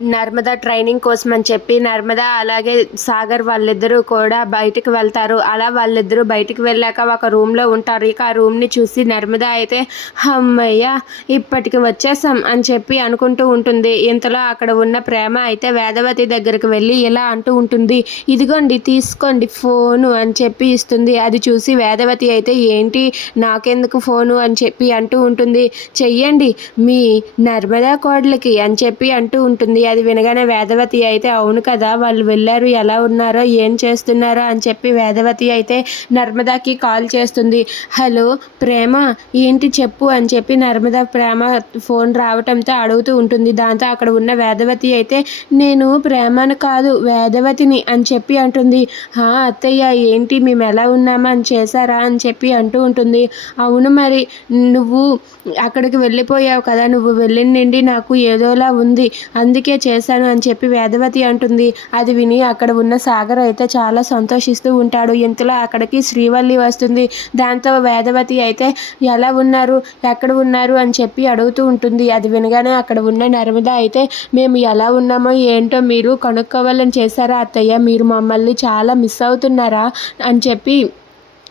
Narmada training కోసం అని చెప్పి నర్మదా అలాగే సాగర్ వాళ్ళిద్దరూ కూడా బయటికి వెళ్తారు. అలా వాళ్ళిద్దరూ బయటికి వెళ్ళాక ఒక రూమ్లో ఉంటారు. ఇక ఆ రూమ్ని చూసి నర్మదా అయితే అమ్మయ్య ఇప్పటికి వచ్చేసాం అని చెప్పి అనుకుంటూ ఉంటుంది. ఇంతలో అక్కడ ఉన్న ప్రేమ అయితే వేదవతి దగ్గరికి వెళ్ళి ఇలా అంటూ ఉంటుంది. ఇదిగోండి తీసుకోండి ఫోను అని చెప్పి ఇస్తుంది. అది చూసి వేదవతి అయితే ఏంటి నాకెందుకు ఫోను అని చెప్పి అంటూ ఉంటుంది. చెయ్యండి మీ నర్మదా కోడలికి అని చెప్పి అంటూ ఉంటుంది. అది వినగానే వేదవతి అయితే అవును కదా వాళ్ళు వెళ్ళారు ఎలా ఉన్నారో ఏం చేస్తున్నారో అని చెప్పి వేదవతి అయితే నర్మదాకి కాల్ చేస్తుంది. హలో ప్రేమ ఏంటి చెప్పు అని చెప్పి నర్మదా ప్రేమ ఫోన్ రావటంతో అడుగుతూ ఉంటుంది. దాంతో అక్కడ ఉన్న వేదవతి అయితే నేను ప్రేమను కాదు వేదవతిని అని చెప్పి అంటుంది. హా అత్తయ్య ఏంటి మేము ఎలా ఉన్నామా అని చేశారా అని చెప్పి అంటూ ఉంటుంది. అవును మరి నువ్వు అక్కడికి వెళ్ళిపోయావు కదా నువ్వు వెళ్ళిన నుండి నాకు ఏదోలా ఉంది అందుకే చేశాను అని చెప్పి వేదవతి అంటుంది. అది విని అక్కడ ఉన్న సాగర్ అయితే చాలా సంతోషిస్తూ ఉంటాడు. ఇంతలో అక్కడికి శ్రీవల్లి వస్తుంది. దాంతో వేదవతి అయితే ఎలా ఉన్నారు? ఎక్కడ ఉన్నారు? అని చెప్పి అడుగుతూ ఉంటుంది. అది వినగానే అక్కడ ఉన్న నర్మద అయితే మేము ఎలా ఉన్నామో ఏంటో మీరు కనుక్కోవాలని చేశారా అత్తయ్య? మీరు మమ్మల్ని చాలా మిస్ అవుతున్నారా? అని చెప్పి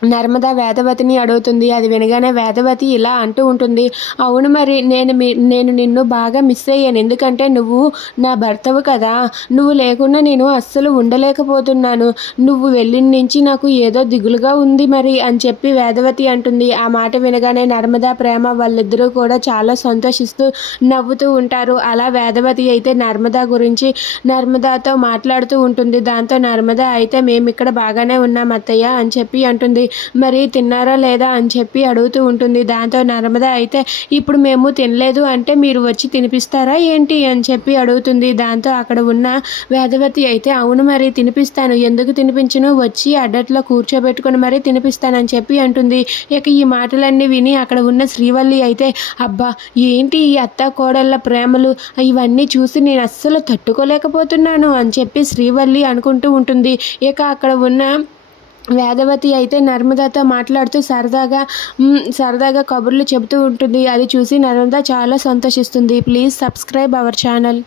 నర్మద వేదవతిని అడుగుతుంది. అది వినగానే వేదవతి ఇలా అంటూ ఉంటుంది. అవును మరి నేను మీ నేను నిన్ను బాగా మిస్ అయ్యాను. ఎందుకంటే నువ్వు నా భర్తవు కదా. నువ్వు లేకుండా నేను అస్సలు ఉండలేకపోతున్నాను. నువ్వు వెళ్ళిన నుంచి నాకు ఏదో దిగులుగా ఉంది మరి అని చెప్పి వేదవతి అంటుంది. ఆ మాట వినగానే నర్మద ప్రేమ వాళ్ళిద్దరూ కూడా చాలా సంతోషిస్తూ నవ్వుతూ ఉంటారు. అలా వేదవతి అయితే నర్మద గురించి నర్మదాతో మాట్లాడుతూ ఉంటుంది. దాంతో నర్మద అయితే మేము ఇక్కడ బాగానే ఉన్నాం అత్తయ్య అని చెప్పి అంటుంది. మరి తిన్నారా లేదా? అని చెప్పి అడుగుతూ ఉంటుంది. దాంతో నర్మద అయితే ఇప్పుడు మేము తినలేదు అంటే మీరు వచ్చి తినిపిస్తారా ఏంటి? అని చెప్పి అడుగుతుంది. దాంతో అక్కడ ఉన్న వేదవతి అయితే అవును మరి తినిపిస్తాను. ఎందుకు తినిపించను? వచ్చి అడ్డట్లో కూర్చోబెట్టుకుని మరీ తినిపిస్తానని చెప్పి అంటుంది. ఇక ఈ మాటలన్నీ విని అక్కడ ఉన్న శ్రీవల్లి అయితే అబ్బా ఏంటి ఈ అత్త కోడళ్ళ ప్రేమలు? ఇవన్నీ చూసి నేను అస్సలు తట్టుకోలేకపోతున్నాను అని చెప్పి శ్రీవల్లి అనుకుంటూ ఉంటుంది. ఇక అక్కడ ఉన్న వేదవతి అయితే నర్మదాతో మాట్లాడుతూ సరదాగా సరదాగా కబుర్లు చెబుతూ ఉంటుంది. అది చూసి నర్మద చాలా సంతోషిస్తుంది. Please subscribe our channel.